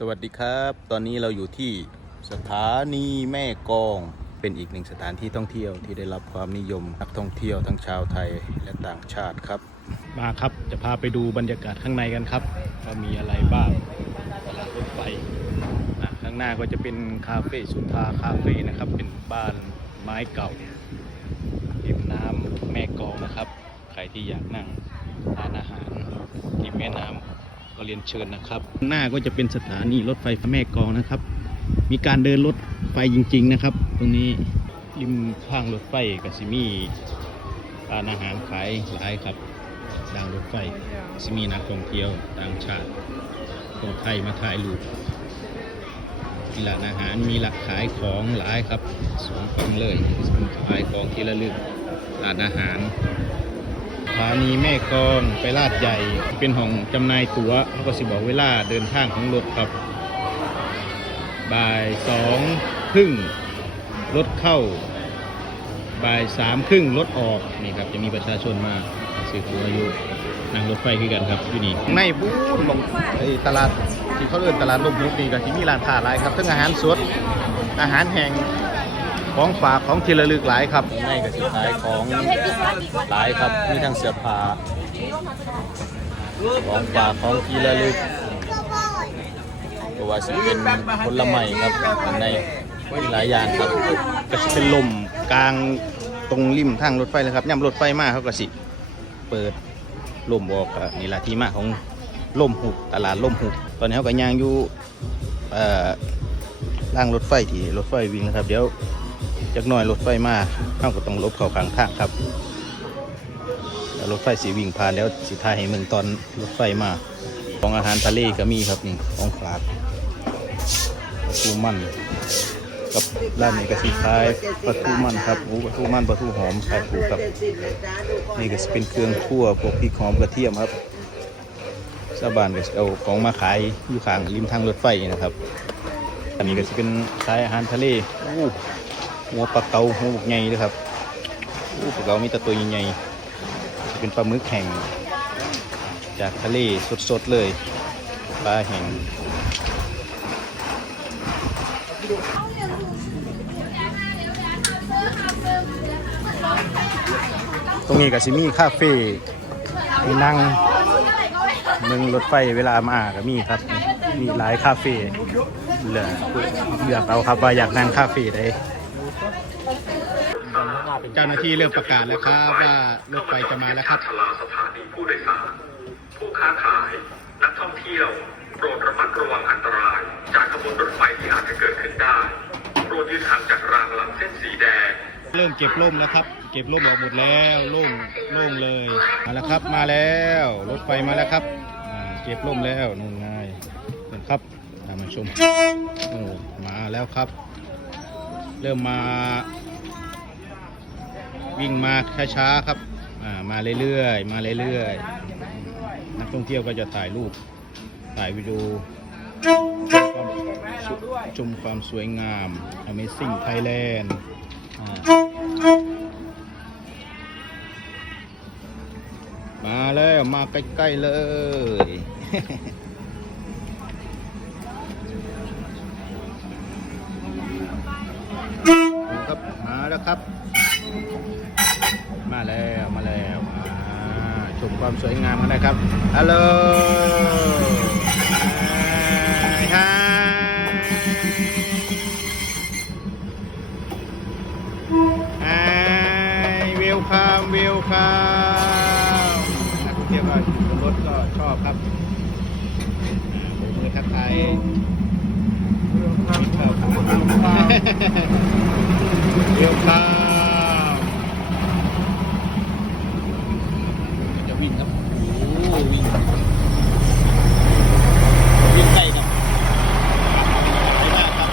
สวัสดีครับ ตอนนี้เราอยู่ที่สถานีแม่กอง เป็นอีกหนึ่งสถานที่ท่องเที่ยวที่ได้รับความนิยมนักท่องเที่ยวทั้งชาวไทยและต่างชาติครับ มาครับจะพาไปดูบรรยากาศข้างในกันครับว่ามีอะไรบ้างตลาดรถไฟอะข้างหน้าก็จะเป็นคาเฟ่สุธาคาเฟ่นะครับ เป็นบ้านไม้เก่าริมน้ำแม่กองนะครับ ใครที่อยากนั่งทานอาหารริมแม่น้ำ ก็เรียนเชิญนะครับ หน้าก็จะเป็นสถานีรถไฟแม่กองนะครับ มีการเดินรถไฟจริง ๆ นะครับ ตรงนี้ริมทางรถไฟกับซิมีร้านอาหารขายหลายครับทางรถไฟซิมีนักท่องเที่ยวต่างชาติคนไทยมาถ่ายรูปมีร้านอาหารมีหลักขายของหลายครับสองฝั่งเลยขายของที่ระลึกร้านอาหาร ถานีแม่กองไปลาดใหญ่ เป็นห้องจำหน่ายตั๋วเขาก็สิบอกเวลาเดินทางของรถครับบ่ายสองครึ่งรถเข้าบ่ายสามครึ่งรถออกนี่ครับจะมีประชาชนมาซื้อตั๋วอยู่นั่งรถไฟคือกันครับอยู่นี่ในบูธของไอ้ตลาดที่เขาเรียกตลาดลมพุกนี่ก็ที่มีร้านค้าหลายครับทั้งอาหารสดอาหารแห้ง ของฝากของที่ระลึกหลายครับในก็สิขายของหลายครับมีทั้งเสื้อผ้าของฝากของที่ระลึกเพราะว่าสิเป็นผลไม้ครับข้างในมีหลายอย่างครับก็สิเป็นลมกลางตรงริมทางรถไฟเลยครับย่ำรถไฟมาเขาก็สิ เปิดลมบอกอะนี่แหละที่มาของลมหุบตลาดลมหุบตอนนี้เขาก็ย่างอยู่เอ่อล่างรถไฟที่รถไฟวิ่งนะครับ เดี๋ยว จักหน่อยรถไฟมาเขาก็ต้องลบเข้าข้างทางครับรถไฟสีวิ่งผ่านแล้วสิทายให้เมืองตอนรถไฟมาของอาหารทะเลก็มีครับนี่ของฝากปลาทูมันกับร้านนี้ก็สีคล้ายปลาทูมันครับหมูปลาทูมันปลาทูหอมขายถูกครับนี่ก็จะเป็นเครื่องคั่วพวกพริกหอมกระเทียมครับชาวบ้านก็เอาของมาขายอยู่ข้างริมทางรถไฟนะครับ อันนี้ก็จะเป็นขายอาหารทะเลอู้ หัวปลาเกาหัวบกใหญ่ด้วยครับอู้ปลาเกามีแต่ตัวใหญ่จะเป็นปลาหมึกแห้งจากทะเลสดๆเลย ปลาแห้งตรงนี้ก็สิมีคาเฟ่ให้นั่งเมืองรถไฟเวลามาก็มีครับ มีหลายคาเฟ่เหลือเลือกเอาครับว่าอยากนั่งคาเฟ่ใด เจ้าหน้าที่เริ่มประกาศแล้วครับว่ารถไฟจะมาแล้วครับชะลาสถานีผู้โดยสาร ผู้ค้าขาย นักท่องเที่ยว โปรดระมัดระวังอันตราย จากขบวนรถไฟที่อาจจะเกิดขึ้นได้ โปรดยืนห่างจากรางหลังเส้นสีแดง เริ่มเก็บร่มแล้วครับ เก็บร่มออกหมดแล้วโล่งโล่งเลย มาแล้วครับ มาแล้ว รถไฟมาแล้วครับอ่าเก็บร่มแล้วนู่นไงเห็นครับตามมาชมโอ้มาแล้วครับ เริ่มมา วิ่งมาช้าๆครับอ่ามาเรื่อยๆ มาเรื่อยๆ นักท่องเที่ยวก็จะถ่ายรูป ถ่ายวิดีโอชมความสวยงาม Amazing Thailand มาแล้ว มาใกล้ ๆ เลย แล้วครับ มาแล้วมาแล้วมาชมความสวยงามกันนะครับฮัลโหลฮายฮายเวคัมเวลคัมนักท่องเที่ยวก็รถก็ชอบครับผมเลยทักทายชอบครับเวลคัม จะ วิ่งครับโอ้โหวิ่งวิ่งใกล้ครับไปมากครับ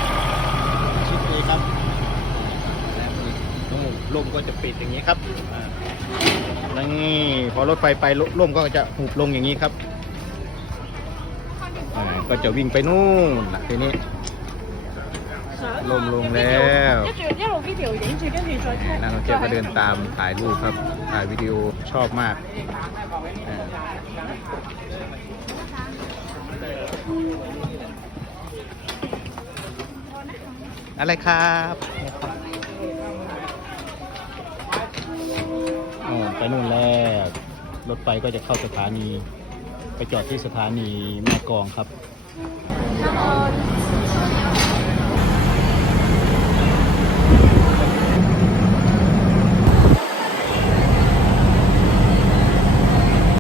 ชิดเลยครับแล้วโอ้ลมก็จะปิดอย่างนี้ครับอ่าแล้วนี่พอรถไฟไปลมก็จะหุบลงอย่างนี้ครับอ่าก็จะวิ่งไปนู่นนะทีนี้ ลงลงแล้วนักท่องเที่ยวก็เดินตามถ่ายรูปครับ ถ่ายวิดีโอชอบมากอะไรครับไปนู่นแล้วรถไฟก็จะเข้าสถานี ไปจอดที่สถานีแม่กองครับ